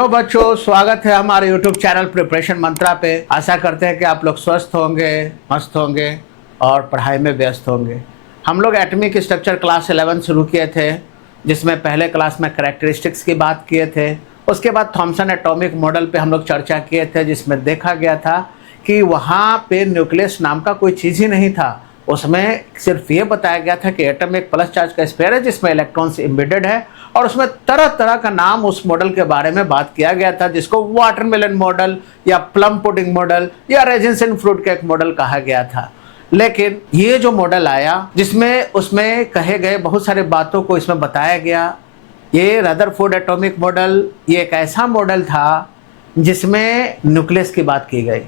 तो बच्चों, स्वागत है हमारे YouTube चैनल प्रिपरेशन मंत्रा पे। आशा करते हैं कि आप लोग स्वस्थ होंगे, मस्त होंगे और पढ़ाई में व्यस्त होंगे। हम लोग एटॉमिक स्ट्रक्चर क्लास 11 शुरू किए थे, जिसमें पहले क्लास में कैरेक्टरिस्टिक्स की बात किए थे। उसके बाद थॉमसन एटॉमिक मॉडल पे हम लोग चर्चा किए थे, जिसमें देखा गया था कि वहाँ पे न्यूक्लियस नाम का कोई चीज़ ही नहीं था। उसमें सिर्फ ये बताया गया था कि एटम एक प्लस चार्ज का स्फीयर है जिसमें इलेक्ट्रॉन्स एम्बेडेड है, और उसमें तरह तरह का नाम उस मॉडल के बारे में बात किया गया था, जिसको वाटरमेलन मॉडल या प्लम पुडिंग मॉडल या रेजिन फ्रूट केक मॉडल कहा गया था। लेकिन ये जो मॉडल आया, जिसमें उसमें कहे गए बहुत सारे बातों को इसमें बताया गया, ये रदरफोर्ड एटॉमिक मॉडल, ये एक ऐसा मॉडल था जिसमें न्यूक्लियस की बात की गई,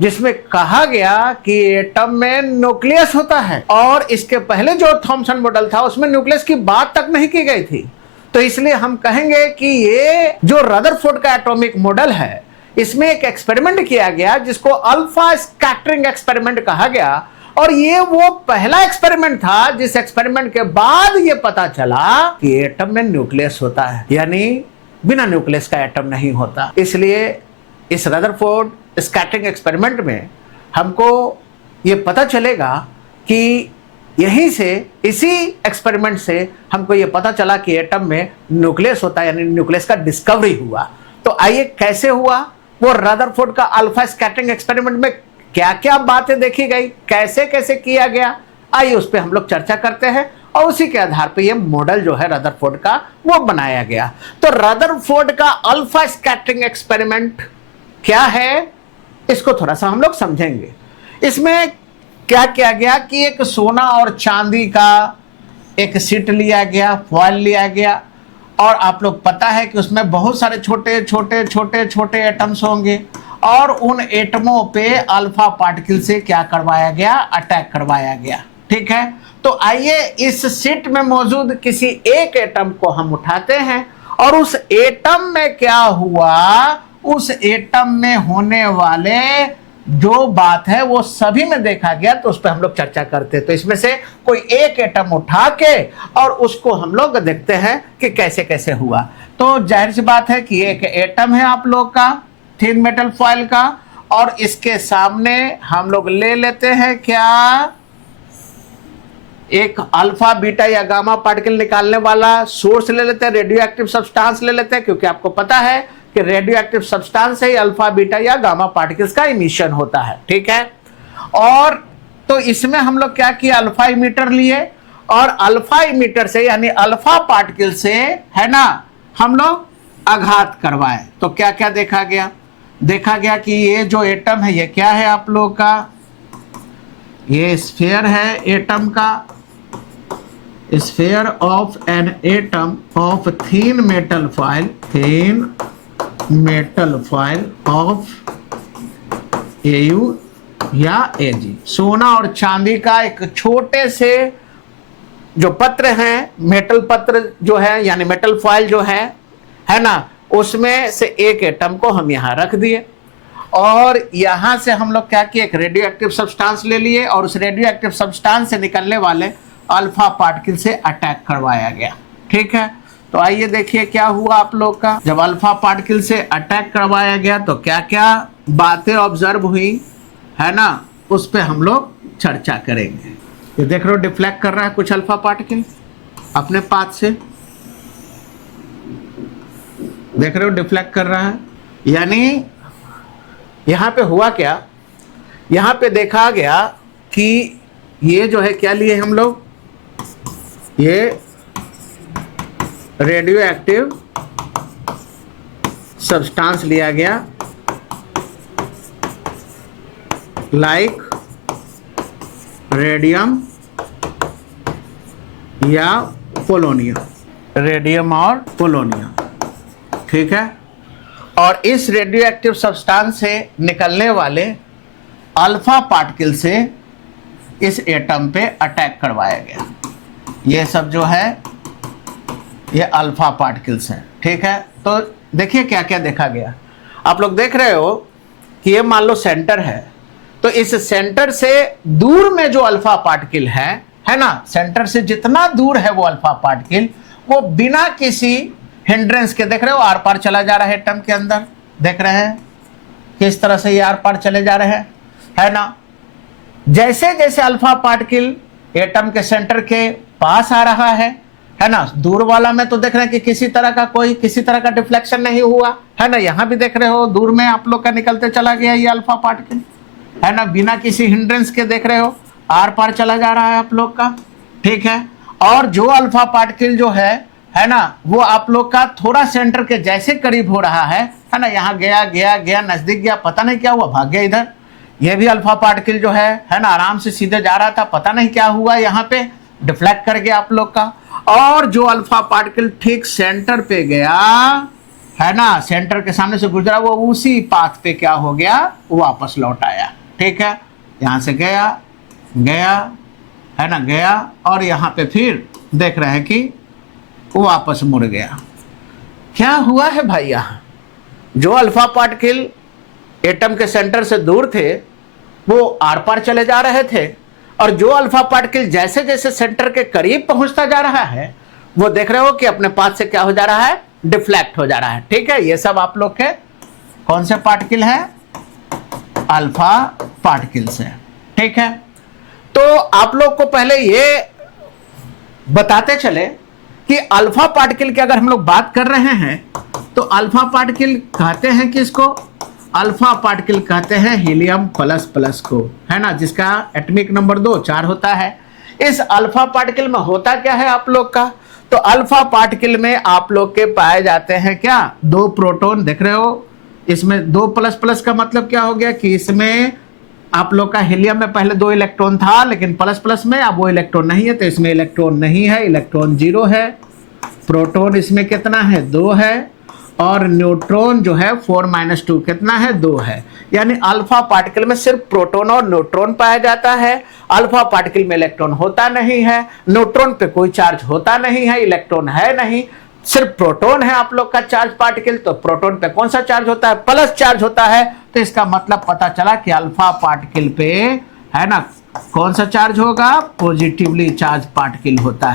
जिसमें कहा गया कि एटम में न्यूक्लियस होता है। और इसके पहले जो थॉमसन मॉडल था उसमें न्यूक्लियस की बात तक नहीं की गई थी। तो इसलिए हम कहेंगे कि ये जो रदरफोर्ड का एटॉमिक मॉडल है, इसमें एक एक्सपेरिमेंट किया गया जिसको अल्फा स्कैटरिंग एक्सपेरिमेंट कहा गया। और ये वो पहला एक्सपेरिमेंट था जिस एक्सपेरिमेंट के बाद ये पता चला कि एटम में न्यूक्लियस होता है, यानी बिना न्यूक्लियस का एटम नहीं होता। इसलिए इस रदरफोर्ड स्कैटरिंग एक्सपेरिमेंट में हमको ये पता चलेगा कि यहीं से, इसी एक्सपेरिमेंट से हमको ये पता चला कि एटम में न्यूक्लियस होता है, यानी न्यूक्लियस का डिस्कवरी हुआ। तो आइए, कैसे हुआ, वो रदरफोर्ड का अल्फा स्कैटरिंग एक्सपेरिमेंट में क्या क्या बातें देखी गई, कैसे कैसे किया गया, आइए उस पर हम लोग चर्चा करते हैं। और उसी के आधार पे ये मॉडल जो है रदरफोर्ड का, वो बनाया गया। तो रदरफोर्ड का अल्फा स्कैटरिंग एक्सपेरिमेंट क्या है, इसको थोड़ा सा हम लोग समझेंगे। इसमें क्या किया गया कि एक सोना और चांदी का एक शीट लिया गया, फॉयल लिया गया, और आप लोग पता है कि उसमें बहुत सारे छोटे छोटे छोटे छोटे एटम्स होंगे, और उन एटमों पे अल्फा पार्टिकल से क्या करवाया गया, अटैक करवाया गया। ठीक है, तो आइए इस शीट में मौजूद किसी एक एटम को हम उठाते हैं, और उस एटम में क्या हुआ, उस एटम में होने वाले जो बात है वो सभी में देखा गया, तो उस पर हम लोग चर्चा करते हैं। तो इसमें से कोई एक एटम उठा के और उसको हम लोग देखते हैं कि कैसे कैसे हुआ। तो जाहिर सी बात है कि एक एटम है आप लोग का थिन मेटल फॉयल का, और इसके सामने हम लोग ले लेते हैं क्या, एक अल्फा बीटा या गामा पार्टिकल निकालने वाला सोर्स ले लेते हैं, रेडियो एक्टिव सब्सटेंस ले लेते हैं, क्योंकि आपको पता है कि रेडियो एक्टिव सब्सटेंस से ही अल्फा बीटा या गामा पार्टिकल्स का इमिशन होता है। ठीक है, और तो इसमें हम लोग क्या किया, अल्फा इमीटर लिए, और अल्फा इमीटर से यानी अल्फा पार्टिकल से, है ना, हम लोग आघात करवाए। तो क्या क्या देखा गया, देखा गया कि ये जो एटम है ये क्या है आप लोग का, ये स्फीयर है एटम का, sphere of an atom of thin metal foil, thin metal foil of Au या Ag, सोना और चांदी का एक छोटे से जो पत्र हैं, मेटल पत्र जो है, यानी मेटल फॉयल जो है ना, उसमें से एक एटम को हम यहां रख दिए, और यहां से हम लोग क्या किए, एक रेडियो एक्टिव सब्सटेंस ले लिए, और उस रेडियो एक्टिव सब्सटेंस से निकलने वाले अल्फा पार्टिकल से अटैक करवाया गया। ठीक है, तो आइए देखिए क्या हुआ आप लोग का। जब अल्फा पार्टिकल से अटैक करवाया गया तो क्या क्या बातें ऑब्जर्व हुई, है ना, उस पे हम लोग चर्चा करेंगे। ये देख रहे हो डिफ्लेक्ट कर रहा है कुछ अल्फा पार्टिकल अपने पाथ से, देख रहे हो डिफ्लेक्ट कर रहा है। यानी यहां पे हुआ क्या, यहां पे देखा गया कि ये जो है क्या लिए हम लोग, ये रेडियो एक्टिव सब्सटेंस लिया गया, लाइक रेडियम या पोलोनियम, रेडियम और पोलोनियम। ठीक है, और इस रेडियो एक्टिव सब्सटेंस से निकलने वाले अल्फा पार्टिकल से इस एटम पे अटैक करवाया गया। ये सब जो है ये अल्फा पार्टिकल्स हैं। ठीक है, तो देखिए क्या क्या देखा गया। आप लोग देख रहे हो कि ये मान लो सेंटर है, तो इस सेंटर से दूर में जो अल्फा पार्टिकल है ना, सेंटर से जितना दूर है वो अल्फा पार्टिकल, वो बिना किसी हिंड्रेंस के देख रहे हो, आर पार चला जा रहा है एटम के अंदर, देख रहे हैं किस तरह से ये आर पार चले जा रहे हैं, है ना। जैसे जैसे अल्फा पार्टिकल एटम के सेंटर के पास आ रहा है ना, दूर वाला में तो देख रहे हैं कि किसी तरह का डिफ्लेक्शन नहीं हुआ, है ना। यहां भी देख रहे हो दूर में आप लोग का निकलते चला गया ये अल्फा पार्टिकल, है ना, बिना किसी हिंड्रेंस के देख रहे हो आर पार चला जा रहा है आप लोग का, ठीक है। और जो अल्फा पार्टिकल जो है ना, वो आप लोग का थोड़ा सेंटर के जैसे करीब हो रहा है ना, यहाँ गया गया गया नजदीक गया, पता नहीं क्या हुआ, भाग गया इधर। ये भी अल्फा पार्टिकल जो है ना, आराम से सीधे जा रहा था, पता नहीं क्या हुआ, यहाँ पे डिफ्लेक्ट कर गया आप लोग का। और जो अल्फा पार्टिकल ठीक सेंटर पे गया है ना, सेंटर के सामने से गुजरा, वो उसी पाथ पे क्या हो गया, वापस लौट आया, ठीक है। यहां से गया गया है ना, गया और यहां पे फिर देख रहे हैं कि वो वापस मुड़ गया। क्या हुआ है भाई, यहां जो अल्फा पार्टिकल एटम के सेंटर से दूर थे वो आर पार चले जा रहे थे, और जो अल्फा पार्टिकल जैसे जैसे सेंटर के करीब पहुंचता जा रहा है वो देख रहे हो कि अपने पाथ से क्या हो जा रहा है, डिफ्लेक्ट हो जा रहा है, ठीक है। ये सब आप लोग के कौन से पार्टिकल है, अल्फा पार्टिकल्स है, ठीक है। तो आप लोग को पहले ये बताते चले कि अल्फा पार्टिकल की अगर हम लोग बात कर रहे हैं तो अल्फा पार्टिकल कहते हैं किसको, अल्फा पार्टिकल कहते हैं हीलियम प्लस प्लस को, है ना, जिसका एटॉमिक नंबर 2 4 होता है। इस अल्फा पार्टिकल में होता क्या है आप लोग का, तो अल्फा पार्टिकल में आप लोग के पाए जाते हैं क्या, 2 प्रोटॉन, देख रहे हो इसमें 2 प्लस प्लस का मतलब क्या हो गया कि इसमें आप लोग का हीलियम में पहले 2 इलेक्ट्रॉन था, लेकिन प्लस प्लस में अब वो इलेक्ट्रॉन नहीं है, तो इसमें इलेक्ट्रॉन नहीं है, इलेक्ट्रॉन 0 है। प्रोटॉन इसमें कितना है, 2 है, और न्यूट्रॉन जो है 4 - 2 कितना है, 2 है। यानी अल्फा पार्टिकल में सिर्फ प्रोटॉन और न्यूट्रॉन पाया जाता है। अल्फा पार्टिकल में इलेक्ट्रॉन होता नहीं है, न्यूट्रॉन पे कोई चार्ज होता नहीं है, इलेक्ट्रॉन है नहीं, सिर्फ प्रोटॉन है आप लोग का चार्ज पार्टिकल। तो प्रोटॉन पे कौन सा चार्ज होता है, प्लस चार्ज होता है। तो इसका मतलब पता चला कि अल्फा पार्टिकल पे है ना कौन सा चार्ज होगा, पॉजिटिवली चार्ज पार्टिकल होता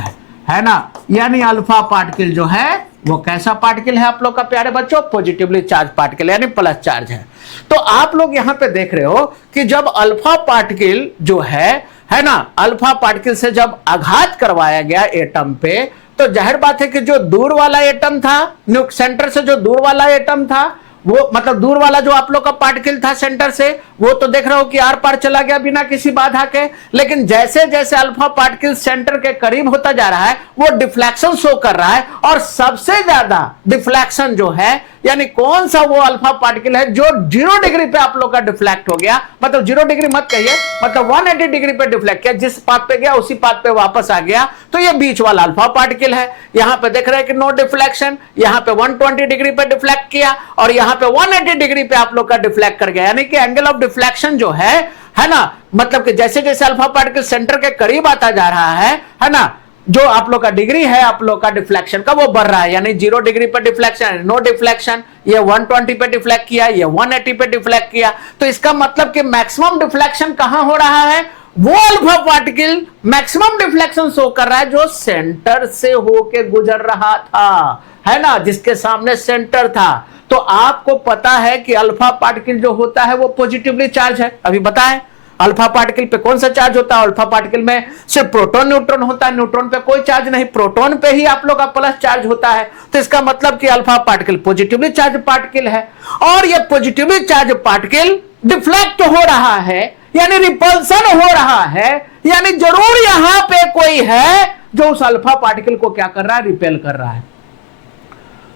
है ना। यानी अल्फा पार्टिकल जो है वो कैसा पार्टिकल है आप लोग का प्यारे बच्चों, पॉजिटिवली चार्ज पार्टिकल, यानी प्लस चार्ज है। तो आप लोग यहां पे देख रहे हो कि जब अल्फा पार्टिकल जो है ना, अल्फा पार्टिकल से जब आघात करवाया गया एटम पे, तो जाहिर बात है कि जो दूर वाला एटम था, सेंटर से जो दूर वाला एटम था, वो मतलब दूर वाला जो आप लोग का पार्टिकल था सेंटर से, वो तो देख रहे हो कि आर पार चला गया बिना किसी बाधा के। लेकिन जैसे जैसे अल्फा पार्टिकल सेंटर के करीब होता जा रहा है वो डिफ्लेक्शन शो कर रहा है, और सबसे ज्यादा डिफ्लेक्शन जो है, यानी कौन सा वो अल्फा पार्टिकल है जो 0 डिग्री पे आप लोग का डिफ्लेक्ट हो गया, मतलब 0 डिग्री मत कहिए, मतलब 180 डिग्री पे डिफ्लेक्ट किया, जिस पाथ पे गया उसी पाथ पे वापस आ गया, तो ये बीच वाला अल्फा पार्टिकल है। यहां पे देख रहे हैं कि नो डिफ्लेक्शन, यहां पे 120 डिग्री पे डिफ्लेक्ट किया, और यहां पे 180 डिग्री पे आप लोग का डिफ्लेक्ट कर गया। यानी कि एंगल ऑफ डिफ्लेक्शन जो है ना, मतलब कि जैसे जैसे अल्फा पार्टिकल सेंटर के करीब आता जा रहा है ना, जो आप लोग का डिग्री है आप लोग का डिफ्लेक्शन का वो बढ़ रहा है। यानी 0 डिग्री पर डिफ्लेक्शन, नो डिफ्लेक्शन, ये 120 पे डिफ्लेक्ट किया, ये 180 पे डिफ्लेक्ट किया। तो इसका मतलब कि मैक्सिमम डिफ्लेक्शन कहां हो रहा है, वो alpha particle maximum deflection show कर रहा है जो सेंटर से होके गुजर रहा था, है ना, जिसके सामने सेंटर था। तो आपको पता है कि अल्फा पार्टिकल जो होता है वो पॉजिटिवली चार्ज है। अभी बताएं अल्फा पार्टिकल पे कौन सा चार्ज होता है, अल्फा पार्टिकल में सिर्फ प्रोटॉन न्यूट्रॉन होता है, न्यूट्रॉन पे कोई चार्ज नहीं, प्रोटॉन पे ही आप लोग का प्लस चार्ज होता है। तो इसका मतलब कि alpha particle positively charge particle है, और ये पॉजिटिवली चार्ज पार्टिकल डिफ्लेक्ट हो रहा है, यानी रिपल्सन हो रहा है, यानी जरूर यहां पे कोई है जो उस अल्फा पार्टिकल को क्या कर रहा है, रिपेल कर रहा है।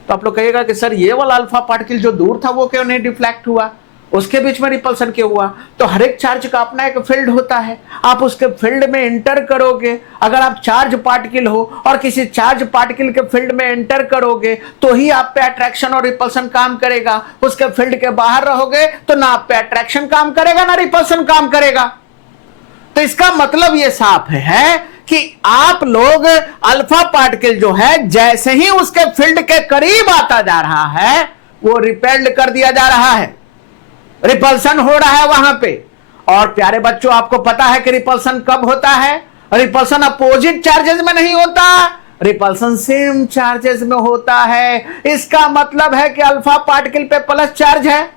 तो आप लोग कहिएगा कि सर ये वाला अल्फा पार्टिकल जो दूर था वो क्यों नहीं डिफ्लेक्ट हुआ, उसके बीच में रिपल्सन क्यों हुआ। तो हर एक चार्ज का अपना एक फील्ड होता है, आप उसके फील्ड में एंटर करोगे। अगर आप चार्ज पार्टिकल हो और किसी चार्ज पार्टिकल के फील्ड में एंटर करोगे तो ही आप पे अट्रैक्शन और रिपल्सन काम करेगा। उसके फील्ड के बाहर रहोगे तो ना आप पे अट्रैक्शन काम करेगा ना रिपल्सन काम करेगा। तो इसका मतलब ये साफ है कि आप लोग अल्फा पार्टिकल जो है जैसे ही उसके फील्ड के करीब आता जा रहा है वो रिपेल्ड कर दिया जा रहा है, रिपल्सन हो रहा है वहां पे। और प्यारे बच्चों आपको पता है कि रिपल्सन कब होता है, रिपल्सन अपोजिट चार्जेस में नहीं होता, रिपल्सन सेम चार्जेस में होता है। इसका मतलब है कि अल्फा पार्टिकल पे प्लस चार्ज है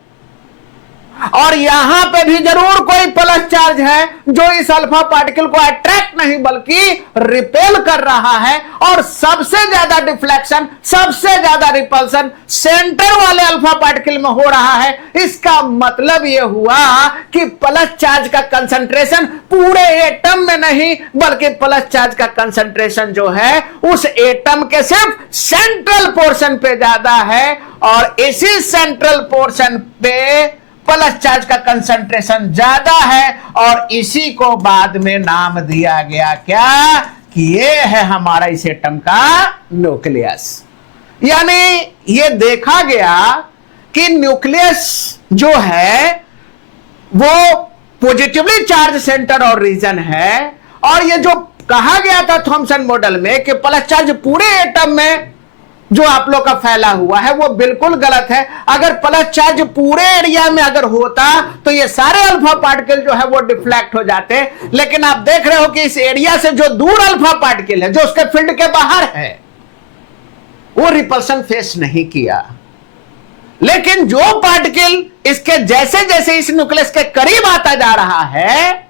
और यहां पे भी जरूर कोई प्लस चार्ज है जो इस अल्फा पार्टिकल को अट्रैक्ट नहीं बल्कि रिपेल कर रहा है। और सबसे ज्यादा डिफ्लेक्शन, सबसे ज्यादा रिपल्सन सेंटर वाले अल्फा पार्टिकल में हो रहा है। इसका मतलब यह हुआ कि प्लस चार्ज का कंसंट्रेशन पूरे एटम में नहीं बल्कि प्लस चार्ज का कंसंट्रेशन जो है उस एटम के सिर्फ सेंट्रल पोर्शन पे ज्यादा है और इसी सेंट्रल पोर्शन पे प्लस चार्ज का कंसंट्रेशन ज्यादा है और इसी को बाद में नाम दिया गया क्या कि ये है हमारा इस एटम का न्यूक्लियस। यानी ये देखा गया कि न्यूक्लियस जो है वो पॉजिटिवली चार्ज सेंटर और रीजन है और ये जो कहा गया था थॉमसन मॉडल में कि प्लस चार्ज पूरे एटम में जो आप लोग का फैला हुआ है वो बिल्कुल गलत है। अगर प्लस चार्ज पूरे एरिया में अगर होता तो ये सारे अल्फा पार्टिकल जो है वो डिफ्लेक्ट हो जाते, लेकिन आप देख रहे हो कि इस एरिया से जो दूर अल्फा पार्टिकल है जो उसके फील्ड के बाहर है वो रिपल्सन फेस नहीं किया, लेकिन जो पार्टिकल इसके जैसे जैसे इस न्यूक्लियस के करीब आता जा रहा है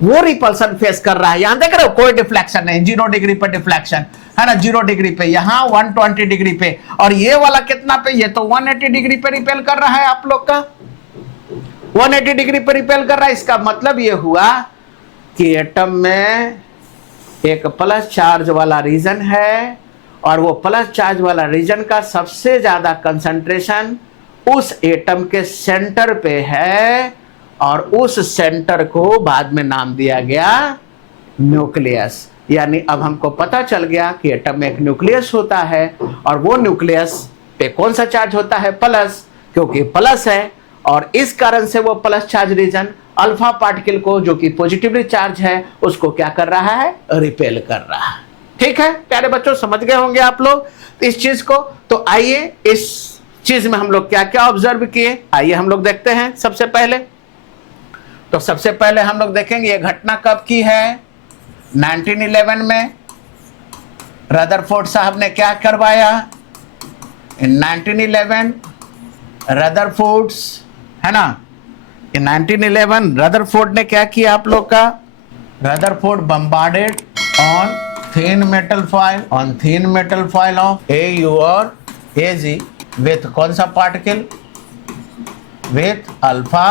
वो रिपल्सन फेस कर रहा है। यहां देख रहे हो कोई डिफ्लेक्शन नहीं, 0 डिग्री पर डिफ्लेक्शन है ना, 0 डिग्री पे, यहां 120 डिग्री पे और ये वाला कितना पे, ये तो 180 डिग्री पे रिपेल कर रहा है आप लोग का, 180 डिग्री पे रिपेल कर रहा है। इसका मतलब ये हुआ कि एटम में एक प्लस चार्ज वाला रीजन है और वो प्लस चार्ज वाला रीजन का सबसे ज्यादा कंसंट्रेशन उस एटम के सेंटर पे है और उस सेंटर को बाद में नाम दिया गया न्यूक्लियस। यानी अब हमको पता चल गया कि एटम में एक न्यूक्लियस होता है और वो न्यूक्लियस पे कौन सा चार्ज होता है, प्लस, क्योंकि प्लस है और इस कारण से वो plus charge region alpha particle को जो कि पॉजिटिवली चार्ज है उसको क्या कर रहा है, रिपेल कर रहा है। ठीक है प्यारे बच्चों, समझ गए होंगे आप लोग इस चीज को। तो आइए इस चीज में हम लोग क्या क्या ऑब्जर्व किए, आइए हम लोग देखते हैं। सबसे पहले हम लोग देखेंगे ये घटना कब की है, 1911 में रदरफोर्ड साहब ने क्या करवाया। इन 1911 रदरफोर्ड है ना, इन 1911 रदरफोर्ड ने क्या किया आप लोग का, Rutherford bombarded on thin metal foil of AU और AG विथ कौन सा पार्टिकल, विथ अल्फा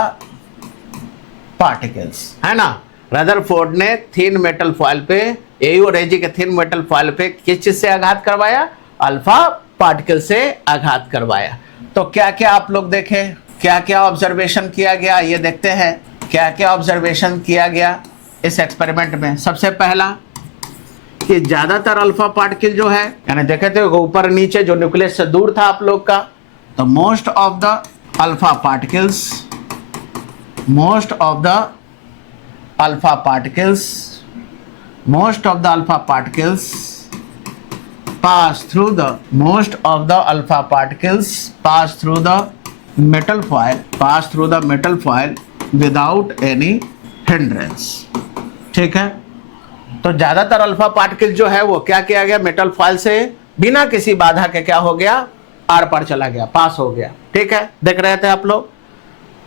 पार्टिकल्स है ना। रदरफोर्ड ने थिन मेटल फॉइल पे, AU और AG के थिन मेटल फॉइल पे किस चीज से आघात करवाया, अल्फा पार्टिकल से आघात करवाया। तो क्या क्या आप लोग देखें, क्या क्या ऑब्जर्वेशन किया गया, ये देखते हैं क्या क्या ऑब्जर्वेशन किया गया इस एक्सपेरिमेंट में। सबसे पहला कि ज्यादातर अल्फा पार्टिकल जो है, यानी देखे थे ऊपर नीचे जो न्यूक्लियस से दूर था आप लोग का, तो most of the alpha particles pass through the metal foil without any hindrance। ठीक है, तो ज्यादातर अल्फा पार्टिकल जो है वो क्या किया गया, मेटल फॉइल से बिना किसी बाधा के क्या हो गया, आर पार चला गया, पास हो गया। ठीक है, देख रहे थे आप लोग,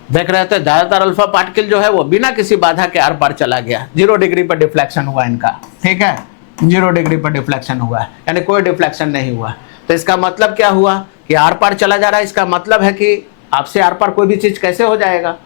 देख रहे थे ज्यादातर अल्फा पार्टिकल जो है वो बिना किसी बाधा के आर पार चला गया। 0 डिग्री पर डिफ्लेक्शन हुआ इनका। ठीक है, 0 डिग्री पर डिफ्लेक्शन हुआ, यानी कोई डिफ्लेक्शन नहीं हुआ। तो इसका मतलब क्या हुआ कि आर पार चला जा रहा है। इसका मतलब है कि आपसे आर पार कोई भी चीज कैसे हो जाएगा,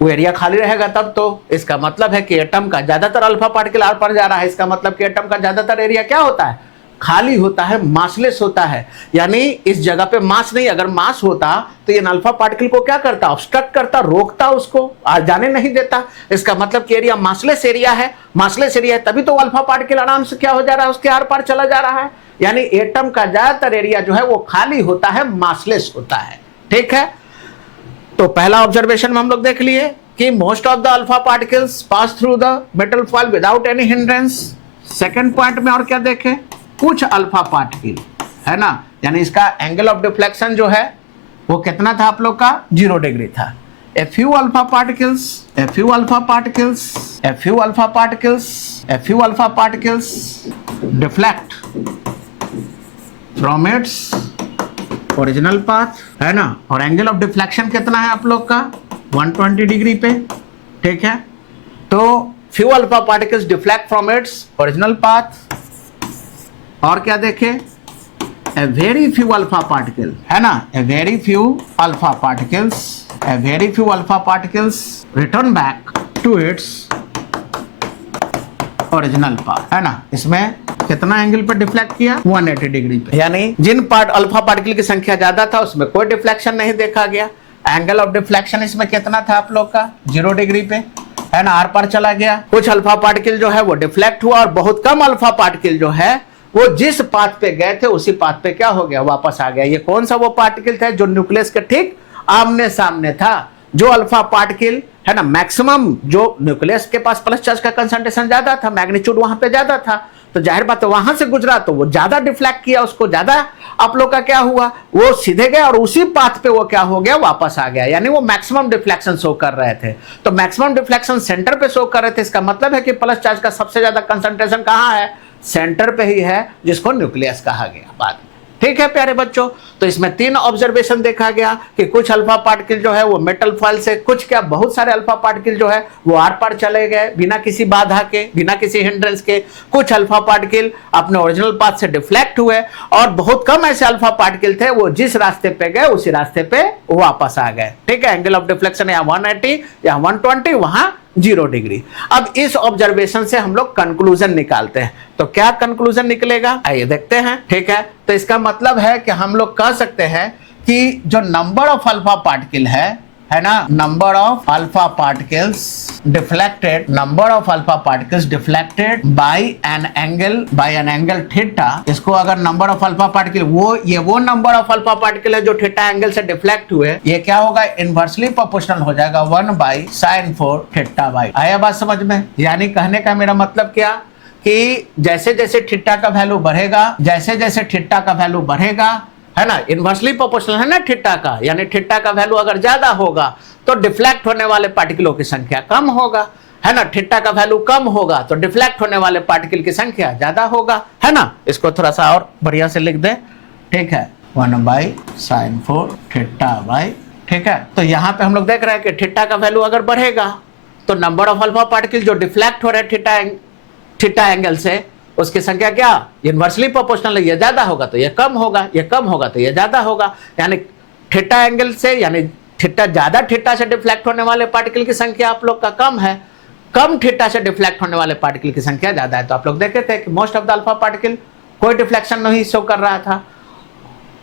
वो एरिया खाली रहेगा तब। तो इसका मतलब है कि एटम का ज्यादातर अल्फा पार्टिकल आर पार जा रहा है। इसका मतलब कि एटम का ज्यादातर एरिया क्या होता है, खाली होता है, मासलेस होता है। यानी इस जगह पे मास नहीं, अगर मास होता तो ये अल्फा पार्टिकल को क्या करता, ऑब्स्ट्रक्ट करता, रोकता, उसको जाने नहीं देता। इसका मतलब कि एरिया मासलेस एरिया है, मासलेस एरिया है तभी तो अल्फा पार्टिकल आराम से क्या हो जा रहा है, उसके आर पार चला जा रहा है। यानी एटम का ज्यादातर एरिया जो है वो खाली होता है, मासलेस होता है। ठीक है, तो पहला ऑब्जर्वेशन में हम लोग देख लिए कि most of the alpha particles pass through the metal foil without any hindrance. Second point में और क्या देखें, कुछ अल्फा पार्टिकल है ना, यानी इसका एंगल ऑफ डिफ्लेक्शन जो है वो कितना था आप लोग का, 0 डिग्री था। a few alpha particles, a few alpha particles, a few alpha particles, a few alpha particles deflect from its original path, है ना, और एंगल ऑफ डिफ्लेक्शन कितना है आप लोग का 120 डिग्री पे, ठीक है। तो few alpha particles deflect from its original path, और क्या देखे, a very few alpha particle, है ना, a very few alpha particles, a very few alpha particles return back to its original path, है ना। इसमें कितना एंगल पर डिफ्लेक्ट किया 180 डिग्री पे, यानी जिन पार्ट अल्फा पार्टिकल की संख्या ज्यादा था उसमें कोई डिफ्लेक्शन नहीं देखा गया। एंगल ऑफ डिफ्लेक्शन इसमें कितना था आप लोग का 0 डिग्री पे, है ना, आर पार चला गया। कुछ अल्फा पार्टिकल जो है वो डिफ्लेक्ट हुआ और बहुत कम अल्फा पार्टिकल जो है वो जिस पाथ पे गए थे उसी पाथ पे क्या हो गया, वापस आ गया। ये कौन सा वो पार्टिकल था जो न्यूक्लियस के ठीक आमने सामने था। जो अल्फा पार्टिकल है ना, मैक्सिमम जो न्यूक्लियस के पास प्लस चार्ज का कंसंट्रेशन ज्यादा था, मैग्नीट्यूड वहां पे ज्यादा था, तो जाहिर बात है वहां से गुजरा तो वो ज्यादा डिफ्लेक्ट किया, उसको ज्यादा आप लोग का क्या हुआ, वो सीधे गए और उसी पाथ पे वो क्या हो गया, वापस आ गया। यानी वो मैक्सिमम डिफ्लेक्शन शो कर रहे थे। तो मैक्सिमम डिफ्लेक्शन सेंटर पे शो कर रहे थे, इसका मतलब है कि प्लस चार्ज का सबसे ज्यादा कंसंट्रेशन कहां है, सेंटर पे ही है, जिसको न्यूक्लियस कहा गया बाद में। ठीक है प्यारे बच्चों, तो इसमें 3 ऑब्जर्वेशन देखा गया कि कुछ अल्फा पार्टिकल जो है वो मेटल फॉइल से, कुछ क्या बहुत सारे अल्फा पार्टिकल जो है वो आर पार चले गए बिना किसी बाधा के, बिना किसी हिंड्रेंस के। कुछ अल्फा पार्टिकल अपने ओरिजिनल पाथ से डिफ्लेक्ट हुए और बहुत कम ऐसे अल्फा पार्टिकल थे वो जिस रास्ते पे गए उसी रास्ते पे वापस आ गए। ठीक है, एंगल ऑफ डिफ्लेक्शन या 180 या 120, वहां 0 डिग्री। अब इस ऑब्जर्वेशन से हम लोग कंक्लूजन निकालते हैं, तो क्या कंक्लूजन निकलेगा आइए देखते हैं। ठीक है, तो इसका मतलब है कि हम लोग कह सकते हैं कि जो नंबर ऑफ अल्फा पार्टिकल है ना, number of alpha particles deflected, number of alpha particles deflected by an angle theta. इसको अगर नंबर ऑफ अल्फा पार्टिकल वो नंबर ऑफ अल्फा पार्टिकल है जो थीटा एंगल से डिफ्लेक्ट हुए, ये क्या होगा, इनवर्सली प्रोपोर्शनल हो जाएगा 1/sin4 थीटा बाई। आया बात समझ में? यानी कहने का मेरा मतलब क्या कि जैसे जैसे थीटा का वैल्यू बढ़ेगा, जैसे जैसे थीटा का वैल्यू बढ़ेगा, है ना, इनवर्सली प्रोपोर्शनल है ना थीटा का, यानी थीटा का वैल्यू अगर ज्यादा होगा तो डिफ्लेक्ट होने वाले पार्टिकलों की संख्या कम होगा, है ना। थीटा का वैल्यू कम होगा तो डिफ्लेक्ट होने वाले पार्टिकल की संख्या ज्यादा होगा, है ना। इसको थोड़ा सा और बढ़िया से लिख दे, ठीक है, 1/sin4 थीटा बाई, ठीक है। तो यहाँ पे हम लोग देख रहे हैं कि थीटा का वैल्यू अगर बढ़ेगा तो नंबर ऑफ अल्फा पार्टिकल जो डिफ्लेक्ट हो रहे हैं थीटा एंगल से, उसकी संख्या क्या इनवर्सली प्रोपोर्शनल है, ये ज्यादा होगा तो ये कम होगा, ये कम होगा तो ये ज्यादा होगा। यानी थीटा एंगल से, यानी थीटा ज्यादा थीटा से डिफ्लेक्ट होने वाले पार्टिकल की संख्या आप लोग का कम है, कम थीटा से डिफ्लेक्ट होने वाले पार्टिकल की संख्या ज्यादा है। तो आप लोग देखे थे कि most of the alpha particle कोई डिफ्लेक्शन नहीं शो कर रहा था,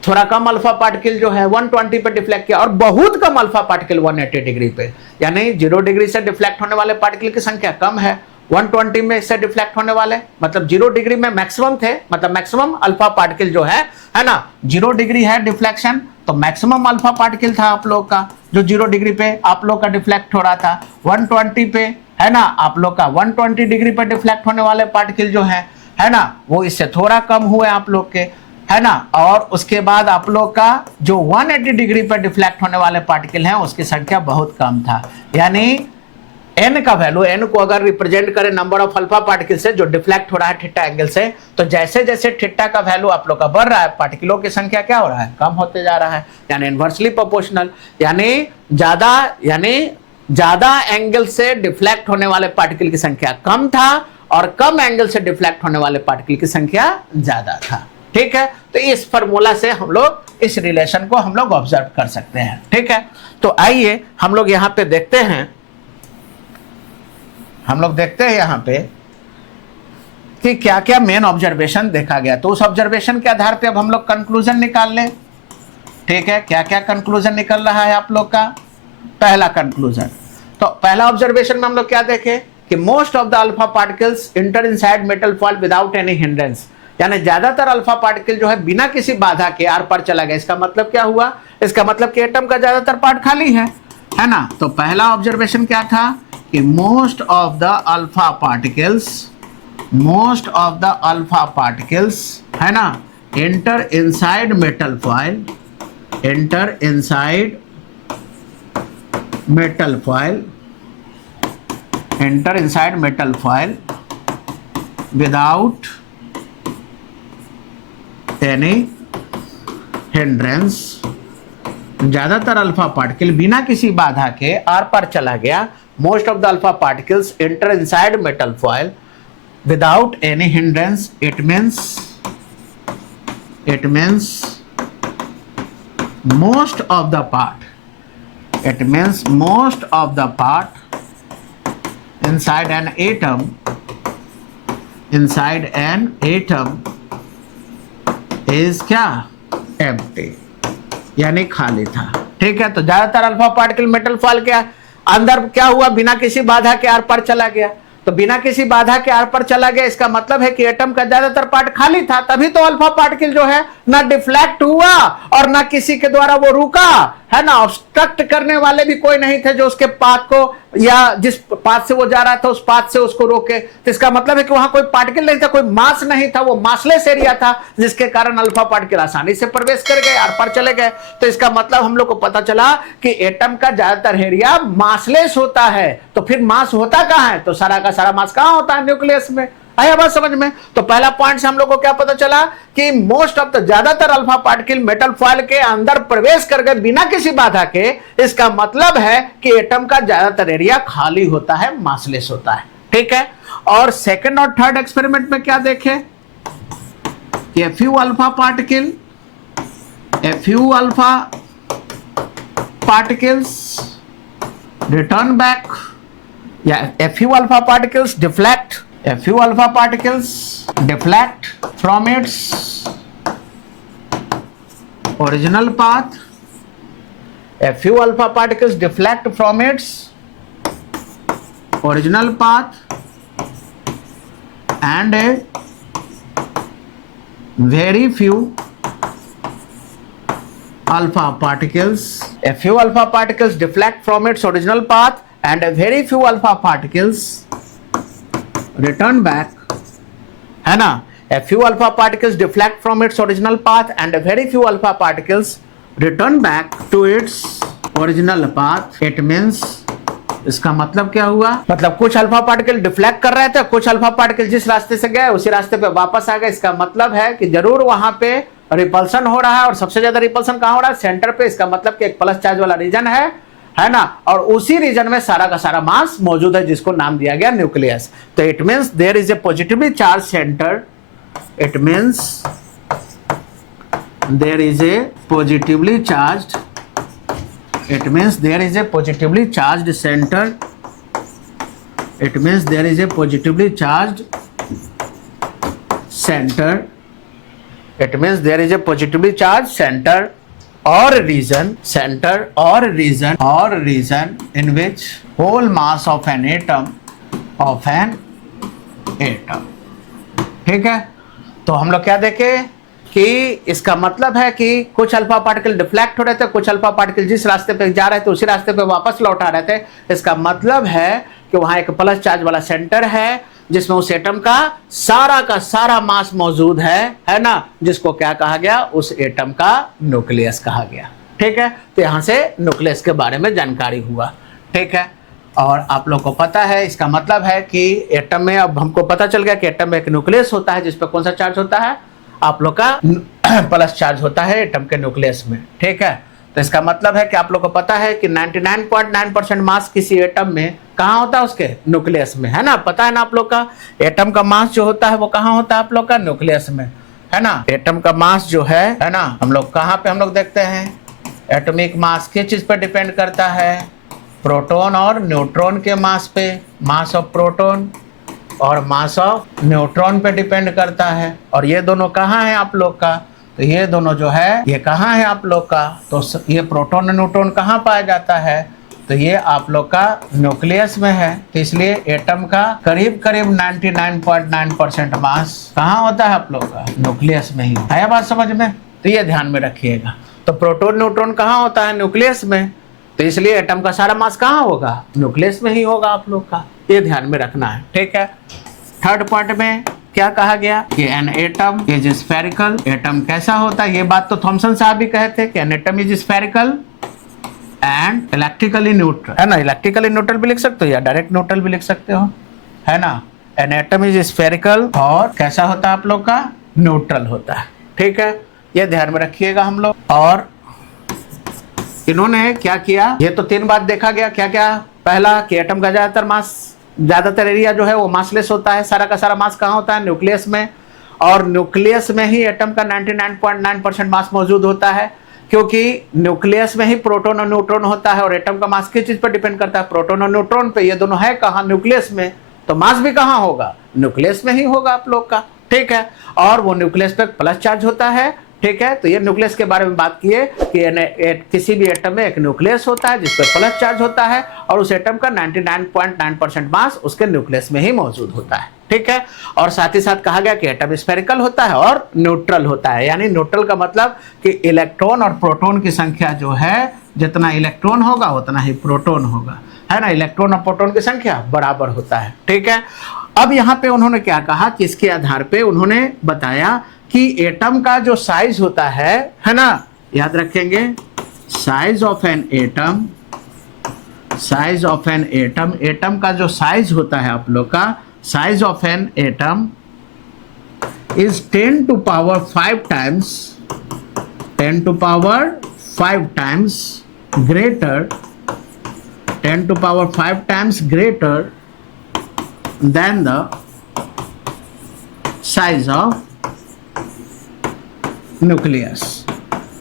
थोड़ा कम अल्फा पार्टिकल जो है 120 पे डिफ्लेक्ट किया और बहुत कम अल्फा पार्टिकल 180 डिग्री पे। यानी 0 डिग्री से डिफ्लेक्ट होने वाले पार्टिकल की संख्या कम है, 120 में से डिफ्लेक्ट होने वाले, मतलब 0 डिग्री में मैक्सिमम थे, मतलब मैक्सिमम अल्फा पार्टिकल जो है ना, 0 डिग्री है डिफ्लेक्शन, तो मैक्सिमम अल्फा पार्टिकल था आप लोग का जो 0 डिग्री पे आप लोग का डिफ्लेक्ट हो रहा था। 120 पे है ना आप लोग का 120 डिग्री पे डिफ्लेक्ट होने वाले पार्टिकल जो है ना, वो इससे थोड़ा कम हुए आप लोग के, है ना। और उसके बाद आप लोग का जो 180 डिग्री पे डिफ्लेक्ट होने वाले पार्टिकल हैं उसकी संख्या बहुत कम था। यानी n का वैल्यू, n को अगर रिप्रेजेंट करें नंबर ऑफ अल्फा पार्टिकल से जो डिफ्लेक्ट हो रहा है थीटा एंगल से, तो जैसे जैसे थीटा का वैल्यू आप लोग का बढ़ रहा है पार्टिकलों की संख्या क्या हो रहा है, कम होते जा रहा है, यानी इनवर्सली प्रोपोर्शनल। यानी ज्यादा एंगल से डिफ्लेक्ट होने वाले पार्टिकल की संख्या कम था और कम एंगल से डिफ्लेक्ट होने वाले पार्टिकल की संख्या ज्यादा था। ठीक है, तो इस फॉर्मूला से हम लोग इस रिलेशन को हम लोग ऑब्जर्व कर सकते हैं। ठीक है, तो आइए हम लोग यहाँ पे देखते हैं, यहाँ पे कि क्या क्या मेन ऑब्जर्वेशन देखा गया। तो उस ऑब्जर्वेशन के आधार पे अब हम लोग कंक्लूजन निकाल लें। ठीक है, क्या क्या कंक्लूजन निकल रहा है आप लोग का। पहला कंक्लूजन, तो पहला ऑब्जर्वेशन में हम लोग क्या देखे कि most of the alpha particles inter inside metal foil without any hindrance, यानी ज्यादातर अल्फा पार्टिकल जो है बिना किसी बाधा के आर पार चला गया। इसका मतलब क्या हुआ, इसका मतलब कि एटम का ज्यादातर पार्ट खाली है ना। तो पहला ऑब्जर्वेशन क्या था कि most of the alpha particles है ना enter inside metal foil metal foil, enter inside metal foil without any hindrance. ज्यादातर अल्फा पार्टिकल बिना किसी बाधा के आर पार चला गया. Most of the alpha particles enter inside metal foil without any hindrance. It means most of the part, it means most of the part inside an atom is क्या, empty, यानी खाली था. ठीक है, तो ज्यादातर अल्फा पार्टिकल मेटल फॉयल के अंदर क्या हुआ, बिना किसी बाधा के आर पार चला गया. तो बिना किसी बाधा के आर पार चला गया, इसका मतलब है कि एटम का ज्यादातर पार्ट खाली था. तभी तो अल्फा पार्टिकल जो है ना डिफ्लेक्ट हुआ और ना किसी के द्वारा वो रुका, है ना. ऑब्स्ट्रक्ट करने वाले भी कोई नहीं थे जो उसके पाथ को, या जिस पाथ से वो जा रहा था उस पाथ से उसको रोके. तो इसका मतलब है कि वहां कोई पार्टिकल नहीं था, कोई मास नहीं था, वो मासलेस एरिया था, जिसके कारण अल्फा पार्टिकल आसानी से प्रवेश कर गए, आर पार चले गए. तो इसका मतलब हम लोग को पता चला कि एटम का ज्यादातर एरिया मासलेस होता है. तो फिर मास होता कहां है, तो सारा का सारा मास कहां होता है, न्यूक्लियस में. आया बात समझ में. तो पहला पॉइंट से हम लोग को क्या पता चला कि मोस्ट ऑफ द ज्यादातर अल्फा पार्टिकल मेटल फॉयल के अंदर प्रवेश कर गए बिना किसी बाधा के. इसका मतलब है कि एटम का ज्यादातर एरिया खाली होता है, मासलेस होता है. ठीक है. और सेकंड और थर्ड एक्सपेरिमेंट में क्या देखे कि a few alpha particles return back, yeah, a few alpha particles deflect from its original path. A few alpha particles deflect from its original path and a very few alpha particles deflect from its original path and a very few alpha particles return back, है ना. A few alpha particles deflect from its original path and a very few alpha particles return back to its original path. It means, इसका मतलब क्या हुआ, मतलब कुछ alpha particle deflect कर रहे थे, कुछ अल्फा पार्टिकल जिस रास्ते से गए उसी रास्ते पे वापस आ गए. इसका मतलब है कि जरूर वहां पे रिपल्सन हो रहा है, और सबसे ज्यादा रिपल्सन कहां हो रहा है, सेंटर पे. इसका मतलब कि एक प्लस चार्ज वाला रीजन है ना, और उसी रीजन में सारा का सारा मास मौजूद है, जिसको नाम दिया गया न्यूक्लियस. तो it means there is a positively charge center. It means there is a positively charged, it means there is a positively charged center. It means there is a positively charged center. It means there is a positively charged center or region in which whole mass of an atom ठीक है. तो हम लोग क्या देखे कि इसका मतलब है कि कुछ अल्फा पार्टिकल डिफ्लेक्ट हो रहे थे, कुछ अल्फा पार्टिकल जिस रास्ते पे जा रहे थे उसी रास्ते पे वापस लौट आ रहे थे. इसका मतलब है कि वहां एक प्लस चार्ज वाला सेंटर है, जिसमें उस एटम का सारा मास मौजूद है ना, जिसको क्या कहा गया, उस एटम का न्यूक्लियस कहा गया. ठीक है. तो यहां से न्यूक्लियस के बारे में जानकारी हुआ. ठीक है. और आप लोग को पता है, इसका मतलब है कि एटम में अब हमको पता चल गया कि एटम में एक न्यूक्लियस होता है, जिसपे कौन सा चार्ज होता है, आप लोग का प्लस चार्ज होता है एटम के न्यूक्लियस में. ठीक है. तो इसका मतलब है कि आप लोग को पता है कि 99.9% मास किसी एटम में कहाँ होता है, उसके न्यूक्लियस में, है ना. पता है ना आप लोग का, एटम का मास जो होता है वो कहाँ होता है, आप लोग का न्यूक्लियस में, है ना. एटम का मास जो है ना, हम लोग कहाँ पे हम लोग देखते हैं, एटॉमिक मास किस चीज पर डिपेंड करता है, प्रोटॉन और न्यूट्रॉन के मास पे. मास ऑफ प्रोटॉन और मास ऑफ न्यूट्रॉन पे डिपेंड करता है. और ये दोनों कहाँ है आप लोग का, तो ये दोनों जो है ये कहाँ है आप लोग का, तो ये प्रोटॉन और न्यूट्रॉन कहाँ पाया जाता है, तो ये आप लोग का न्यूक्लियस में है. तो इसलिए एटम का करीब 99.9% मास कहाँ होता है आप लोग का, न्यूक्लियस में ही. आया बात समझ में. तो ये ध्यान में रखिएगा. तो प्रोटॉन न्यूट्रॉन कहाँ होता है, न्यूक्लियस में. तो इसलिए एटम का सारा मास कहाँ होगा, न्यूक्लियस में ही होगा आप लोग का. ये ध्यान में रखना है. ठीक है. थर्ड पॉइंट में क्या कहा गया कि an atom is spherical. Atom कैसा होता है, ये बात तो थॉमसन साहब भी कहे थे कि an atom is spherical. And electrically neutral, है ना। इलेक्ट्रिकली न्यूट्रल भी लिख सकते हो या डायरेक्ट न्यूट्रल भी लिख सकते हो, है ना। एन एटम इज स्फेरिकल और कैसा होता है आप लोग का, न्यूट्रल होता है, ठीक है। ये ध्यान में रखिएगा हम लोग। और इन्होंने क्या किया, ये तो 3 बात देखा गया, क्या क्या। पहला कि एटम का ज्यादातर एरिया जो है वो मासलेस होता है, सारा का सारा मास कहाँ होता है, न्यूक्लियस में। और न्यूक्लियस में ही एटम का 99.9% मास मौजूद होता है, क्योंकि न्यूक्लियस में ही प्रोटॉन और न्यूट्रॉन होता है। और एटम का मास किस चीज पर डिपेंड करता है, प्रोटॉन और न्यूट्रॉन पे। ये दोनों है कहाँ, न्यूक्लियस में, तो मास भी कहाँ होगा, न्यूक्लियस में ही होगा आप लोग का, ठीक है। और वो न्यूक्लियस पे प्लस चार्ज होता है, ठीक है। तो ये न्यूक्लियस के बारे में बात किए कि किसी भी एटम में एक न्यूक्लियस होता है जिस पर प्लस चार्ज होता है, और उस एटम का 99.9% मास उसके न्यूक्लियस में ही मौजूद होता है, ठीक है। और साथ ही साथ कहा गया कि एटम स्फेरिकल होता है और न्यूट्रल होता है। यानी न्यूट्रल का मतलब कि इलेक्ट्रॉन और प्रोटॉन की संख्या जो है, जितना इलेक्ट्रॉन होगा उतना ही प्रोटॉन होगा, है ना। इलेक्ट्रॉन और प्रोटॉन की संख्या बराबर होता है, ठीक है। अब यहाँ पे उन्होंने क्या कहा कि इसके आधार पे उन्होंने बताया कि एटम का जो साइज होता है ना, याद रखेंगे, size of an atom, size of an atom, atom का जो साइज होता है आप लोग का, size of an atom is 10 to power 5 times, 10 to power 5 times greater, 10 to power 5 times greater than the size of nucleus,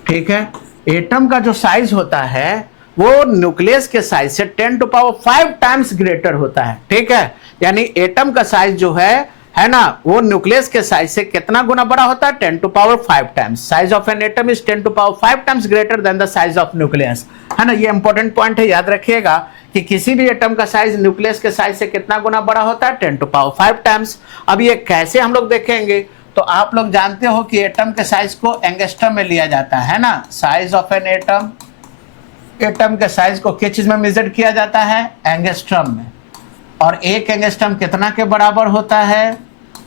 ठीक है। Atom का जो साइज होता है वो न्यूक्लियस के साइज से 10 to power 5 times ग्रेटर होता है, ठीक है। यानी एटम का साइज जो है ना, वो न्यूक्लियस के साइज से कितना गुना बड़ा होता है, 10 to power 5 times। Size of an atom is 10 to power 5 times greater than the size of nucleus, है ना। ये इंपॉर्टेंट पॉइंट है, याद रखिएगा कि किसी भी एटम का साइज न्यूक्लियस के साइज से कितना गुना बड़ा होता है, 10 to power 5 times। अब ये कैसे हम लोग देखेंगे, तो आप लोग जानते हो कि एटम के साइज को एंगस्ट्रम में लिया जाता है ना। Size of an atom, atom के साइज को किस चीज में मेजर किया जाता है, एंगस्ट्रम में। और एक एंगस्ट्रम कितना के बराबर होता है,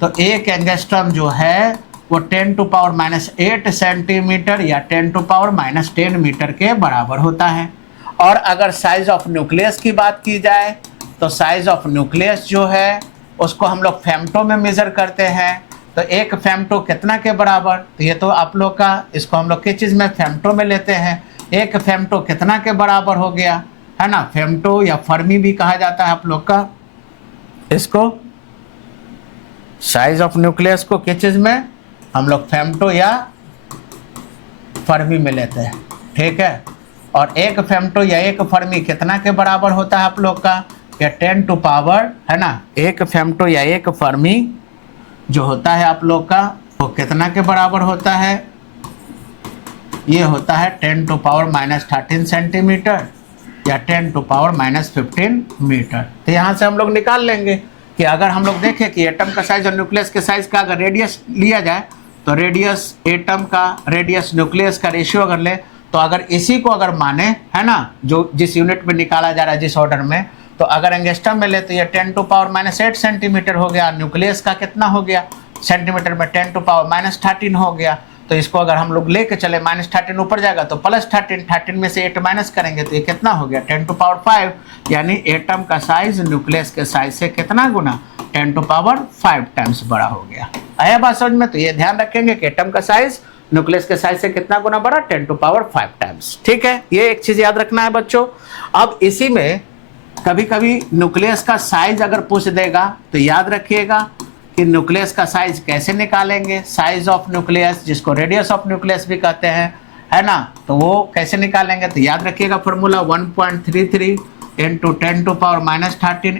तो एक एंगस्ट्रम जो है वो 10 to power -8 सेंटीमीटर या 10 to power -10 मीटर के बराबर होता है। और अगर साइज ऑफ न्यूक्लियस की बात की जाए, तो साइज ऑफ न्यूक्लियस जो है उसको हम लोग फेम्टो में मेजर करते हैं। तो एक फेम्टो कितना के बराबर, तो ये तो आप लोग का, इसको हम लोग किस चीज़ में, फेम्टो में लेते हैं। एक फेम्टो कितना के बराबर हो गया, है ना। फेम्टो या फर्मी भी कहा जाता है आप लोग का इसको। साइज ऑफ न्यूक्लियस को किस चीज़ में, हम लोग फेम्टो या फर्मी में लेते हैं, ठीक है। और एक फेम्टो या एक फर्मी कितना के बराबर होता है आप लोग का, या 10 to power, है ना। एक फेम्टो या एक फर्मी जो होता है आप लोग का वो कितना के बराबर होता है, ये होता है 10 to power -13 सेंटीमीटर या 10 to power -15 मीटर। तो यहाँ से हम लोग निकाल लेंगे कि अगर हम लोग देखें कि एटम का साइज और न्यूक्लियस के साइज का अगर रेडियस लिया जाए, तो रेडियस एटम का, रेडियस न्यूक्लियस का रेशियो अगर ले, तो अगर इसी को अगर माने, है ना, जो जिस यूनिट में निकाला जा रहा है, जिस ऑर्डर में, तो अगर एंगस्ट्रम में ले तो ये 10 to power -8 सेंटीमीटर हो गया। न्यूक्लियस का कितना हो गया, सेंटीमीटर में 10 to power -13 हो गया। तो इसको अगर हम लोग लेके चले, -13 ऊपर जाएगा तो +13, 13 में से 8 माइनस करेंगे तो ये कितना हो गया, 10 to power 5। यानी एटम का साइज न्यूक्लियस के साइज से कितना गुना, 10 to power 5 टाइम्स बड़ा हो गया। आया बात समझ में। तो ये ध्यान रखेंगे कि एटम का साइज न्यूक्लियस के साइज से कितना गुना बड़ा, 10 to power 5 टाइम्स, ठीक है। ये एक चीज याद रखना है बच्चों। अब इसी में कभी कभी न्यूक्लियस का साइज अगर पूछ देगा तो याद रखिएगा कि न्यूक्लियस का साइज कैसे निकालेंगे। साइज ऑफ न्यूक्लियस, जिसको रेडियस ऑफ न्यूक्लियस भी कहते हैं, है ना, तो वो कैसे निकालेंगे, तो याद रखिएगा फॉर्मूला 1.33 × 10 to power -13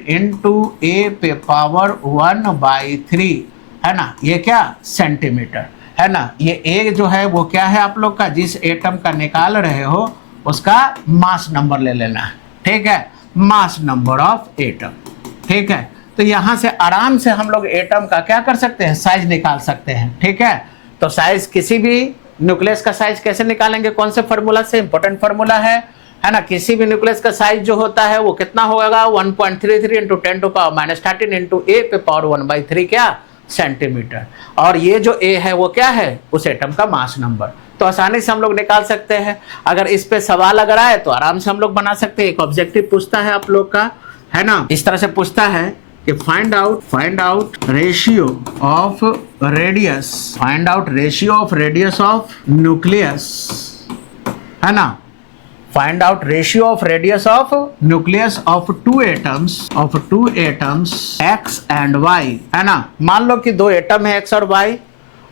× a⁻⁴ है ना। ये क्या, सेंटीमीटर, है ना। ये ए जो है वो क्या है आप लोग का, जिस एटम का निकाल रहे हो उसका मास नंबर ले लेना है, ठीक है, मास नंबर ऑफ एटम, ठीक है। तो यहाँ से आराम से हम लोग एटम का क्या कर सकते हैं, साइज निकाल सकते हैं, ठीक है। तो साइज, किसी भी न्यूक्लियस का साइज कैसे निकालेंगे, कौन से फार्मूला से, इंपॉर्टेंट फार्मूला है ना। किसी भी न्यूक्लियस का साइज जो होता है वो कितना होगा, 1.33 × 10 to power -13 × a⁻⁴ क्या, सेंटीमीटर। और ये जो ए है वो क्या है, उस एटम का मास नंबर। तो आसानी से हम लोग निकाल सकते हैं। अगर इस पे सवाल अगर आए तो आराम से हम लोग बना सकते हैं। एक ऑब्जेक्टिव पूछता है आप लोग का, है ना, इस तरह से पूछता है कि find out ratio of radius, find out ratio of radius of nucleus, है ना, find out ratio of radius of nucleus of two atoms X and Y, है ना। मान लो कि दो एटम है एक्स और वाई,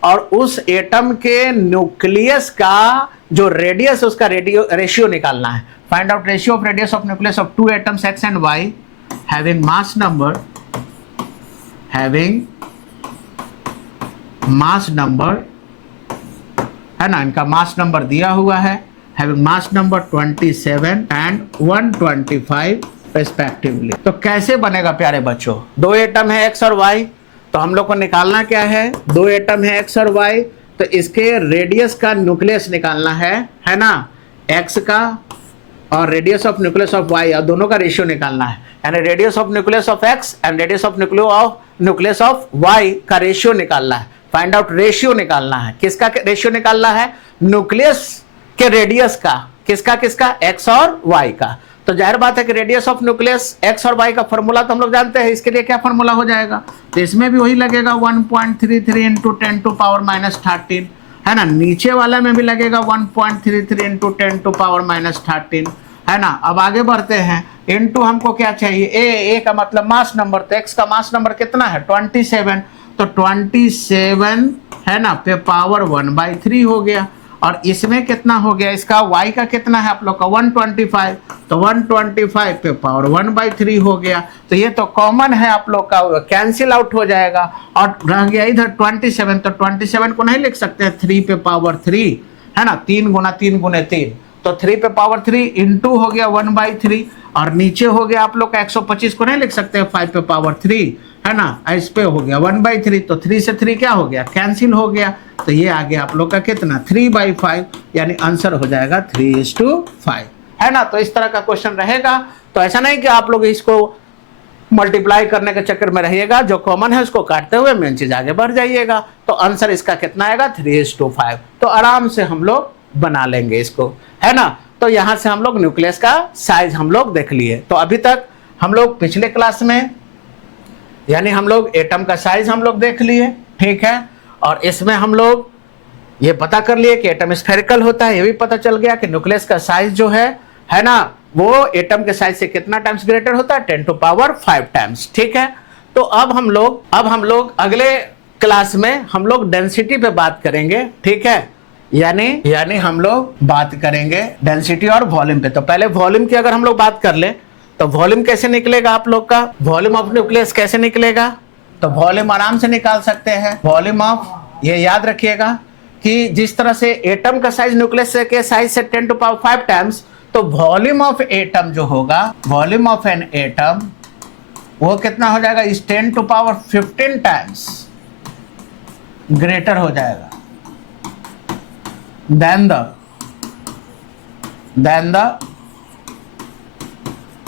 और उस एटम के न्यूक्लियस का जो रेडियस, उसका रेशियो निकालना है। Find out ratio of radius of nucleus of two atoms X and Y having mass number, है ना, इनका मास नंबर दिया हुआ है, having mass number 27 and 125 respectively. तो कैसे बनेगा प्यारे बच्चों, दो एटम है एक्स और वाई, तो हम लोग को निकालना क्या है, दो एटम है एक्स और वाई, तो इसके रेडियस का न्यूक्लियस निकालना है ना, एक्स का, और radius of nucleus of Y, और दोनों का रेशियो निकालना है। यानी radius of nucleus of X and radius of nucleus of Y का रेशियो निकालना है। फाइंड आउट रेशियो निकालना है। किसका रेशियो निकालना है, न्यूक्लियस के रेडियस का, किसका एक्स और वाई का। तो जाहिर बात है कि रेडियस ऑफ न्यूक्लियस एक्स और वाई का फॉर्मूला तो हम लोग जानते हैं। इसके लिए क्या फॉर्मूला हो जाएगा, तो इसमें भी वही लगेगा 1.33 इंटू 10 टू पावर -13, है ना। नीचे वाला में भी लगेगा 1.33 इंटू 10 टू पावर -13, है ना। अब आगे बढ़ते हैं, इंटू हमको क्या चाहिए, ए का मतलब मास नंबर, तो एक्स का मास नंबर कितना है 27, तो 27, है ना, पे पावर 1/3 हो गया। और इसमें कितना हो गया, इसका y का कितना है आप लोग का 125, तो 125 पे पावर 1/3 हो गया। तो ये तो कॉमन है आप लोग का, कैंसिल आउट हो जाएगा, और रह गया इधर 27, तो 27 को नहीं लिख सकते हैं 3 पे पावर 3, है ना, 3 गुना 3 गुने 3, तो 3 पे पावर 3 इंटू हो गया 1/3, और नीचे हो गया आप लोग का 125 को नहीं लिख सकते 5 पे पावर 3, है ना, इस पे हो गया 1/3, तो 3 से 3 क्या हो गया, कैंसिल हो गया। तो ये आ गया आप लोग का कितना 3/5, यानी आंसर हो जाएगा 3:5, है ना। तो इस तरह का क्वेश्चन रहेगा। तो ऐसा नहीं कि आप लोग इसको मल्टीप्लाई करने के चक्कर में रहिएगा, जो कॉमन है उसको काटते हुए मेन चीज आगे बढ़ जाइएगा। तो आंसर इसका कितना आएगा 3:5। तो आराम से हम लोग बना लेंगे इसको, है ना। तो यहां से हम लोग न्यूक्लियस का साइज हम लोग देख लिए। तो अभी तक हम लोग पिछले क्लास में, यानी हम लोग एटम का साइज हम लोग देख लिए, ठीक है, और इसमें हम लोग ये पता कर लिए कि एटम स्फेरिकल होता है। ये भी पता चल गया कि न्यूक्लियस का साइज जो है ना, वो एटम के साइज से कितना टाइम्स ग्रेटर होता है, 10⁵ टाइम्स, ठीक है। तो अब हम लोग अगले क्लास में हम लोग डेंसिटी पे बात करेंगे, ठीक है, यानी हम लोग बात करेंगे डेंसिटी और वॉल्यूम पे। तो पहले वॉल्यूम की अगर हम लोग बात कर ले, तो वॉल्यूम कैसे निकलेगा आप लोग का, वॉल्यूम ऑफ न्यूक्लियस कैसे निकलेगा, तो वॉल्यूम आराम से निकाल सकते हैं। वॉल्यूम ऑफ, ये याद रखिएगा कि जिस तरह से एटम का साइज न्यूक्लियस के साइज से 10⁵ टाइम्स, तो वॉल्यूम ऑफ एटम जो होगा, वॉल्यूम ऑफ एन एटम, वो कितना हो जाएगा, इस 10⁵ टाइम्स ग्रेटर हो जाएगा then the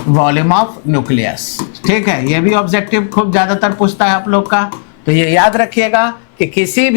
volume of nucleus, ठीक है। ये भी ऑब्जेक्टिव खूब ज्यादातर पूछता है आप लोग का। तो ये याद रखिएगा कि किसी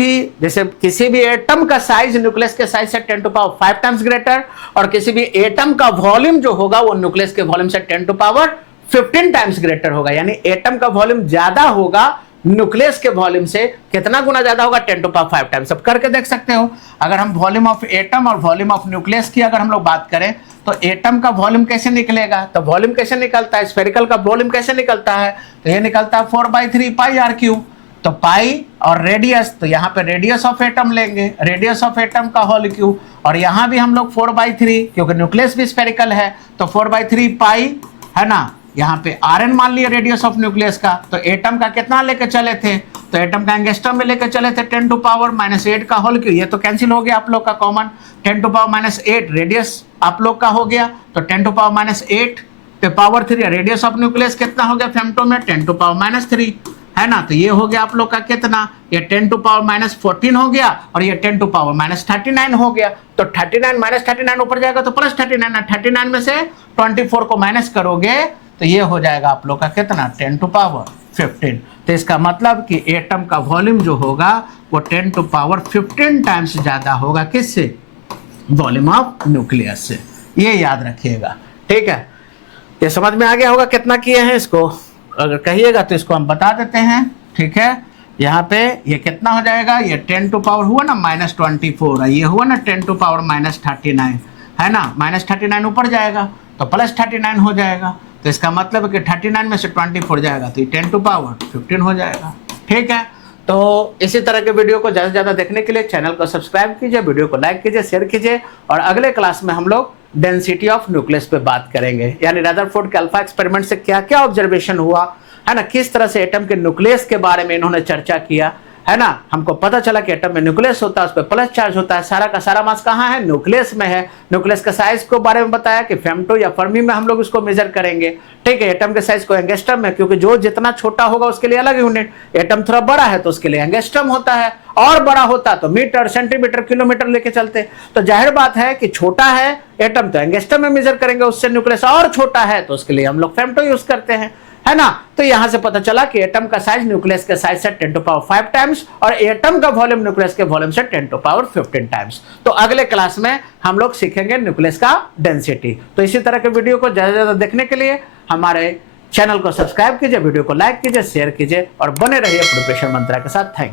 भी एटम का साइज न्यूक्लियस के साइज से 10⁵ टाइम्स ग्रेटर, और किसी भी एटम का वॉल्यूम जो होगा वो न्यूक्लियस के वॉल्यूम से 10⁵ टाइम्स ग्रेटर होगा। यानी एटम का वॉल्यूम ज्यादा होगा न्यूक्लियस के वॉल्यूम से, कितना गुना ज्यादा होगा, 10⁵ टाइम्स। अब करके देख सकते हो, अगर हम वॉल्यूम ऑफ एटम और वॉल्यूम ऑफ न्यूक्लियस की अगर हम लोग बात करें, तो एटम का वॉल्यूम कैसे निकलेगा, तो वॉल्यूम कैसे निकलता है, स्फेरिकल का वॉल्यूम कैसे निकलता है, तो ये निकलता है 4/3 πr3। तो पाई और रेडियस, तो यहाँ पे रेडियस ऑफ एटम लेंगे, रेडियस ऑफ एटम का होल क्यूब, और यहाँ भी हम लोग 4/3, क्योंकि न्यूक्लियस भी स्फेरिकल है, तो 4/3 पाई, है ना। यहाँ पे Rn मान लिया रेडियस ऑफ न्यूक्लियस का। तो एटम का कितना लेके चले थे, तो एटम का एंगस्ट्रम में लेके चले थे 10⁻⁻8 का होल क्यूब। ये तो कैंसिल हो गया आप लोग का कॉमन, 10⁻⁸ रेडियस आप लोग का हो गया, तो 10⁻⁸ पे पावर 3, रेडियस ऑफ न्यूक्लियस कितना हो गया फेम्टो में 10⁻3, है ना। तो ये हो गया आप लोग का कितना, ये 10⁻14 हो गया, और ये 10⁻39 हो गया। तो 39 39 ऊपर जाएगा तो +39, 39 में से 24 को माइनस करोगे तो ये हो जाएगा आप लोग का कितना, 10⁻15। तो इसका मतलब कि एटम का वॉल्यूम जो होगा वो 10⁻15 टाइम्स ज्यादा होगा, किससे, वॉल्यूम ऑफ न्यूक्लियस से, ये याद रखिएगा। ठीक है, ये समझ में आ गया होगा कितना किए हैं इसको, अगर कहिएगा तो इसको हम बता देते हैं। ठीक है, यहाँ पे ये कितना हो जाएगा, ये 10 टू पावर हुआ ना -24, ये हुआ ना 10 टू पावर -39, है ना, -39 ऊपर जाएगा तो +39 हो जाएगा, तो इसका मतलब है कि 39 में से 24 जाएगा तो ये 10 टू पावर 15 हो जाएगा। ठीक है, तो इसी तरह के वीडियो को ज़्यादा से ज़्यादा देखने के लिए चैनल को सब्सक्राइब कीजिए, वीडियो को लाइक कीजिए, शेयर कीजिए, और अगले क्लास में हम लोग डेंसिटी ऑफ न्यूक्लियस पे बात करेंगे, यानी रदरफोर्ड के अल्फा एक्सपेरिमेंट से क्या क्या ऑब्जर्वेशन हुआ, है ना, किस तरह से एटम के न्यूक्लियस के बारे में इन्होंने चर्चा किया, है ना, हमको पता चला कि एटम में न्यूक्लियस होता है, उस पर प्लस चार्ज होता है, सारा का सारा मास कहाँ है, न्यूक्लियस में है। न्यूक्लियस का साइज को बारे में बताया कि फेम्टो या फर्मी में हम लोग इसको मेजर करेंगे। ठीक है, एटम के साइज को एंगस्ट्रम में, क्योंकि जो जितना छोटा होगा उसके लिए अलग यूनिट, एटम थोड़ा बड़ा है तो उसके लिए एंगस्ट्रम होता है, और बड़ा होता तो मीटर, सेंटीमीटर, किलोमीटर लेके चलते। तो जाहिर बात है कि छोटा है एटम तो एंगस्ट्रम में मेजर करेंगे, उससे न्यूक्लियस और छोटा है तो उसके लिए हम लोग फेम्टो यूज करते हैं, है ना। तो यहां से पता चला कि एटम का साइज न्यूक्लियस के साइज से 10 टू पावर 5 टाइम्स, और एटम का वॉल्यूम न्यूक्लियस के वॉल्यूम से 10 टू पावर 15 टाइम्स। तो अगले क्लास में हम लोग सीखेंगे न्यूक्लियस का डेंसिटी। तो इसी तरह के वीडियो को ज्यादा से ज्यादा देखने के लिए हमारे चैनल को सब्सक्राइब कीजिए, वीडियो को लाइक कीजिए, शेयर कीजिए, और बने रहिए प्रिपरेशन मंत्रा के साथ। Thank you.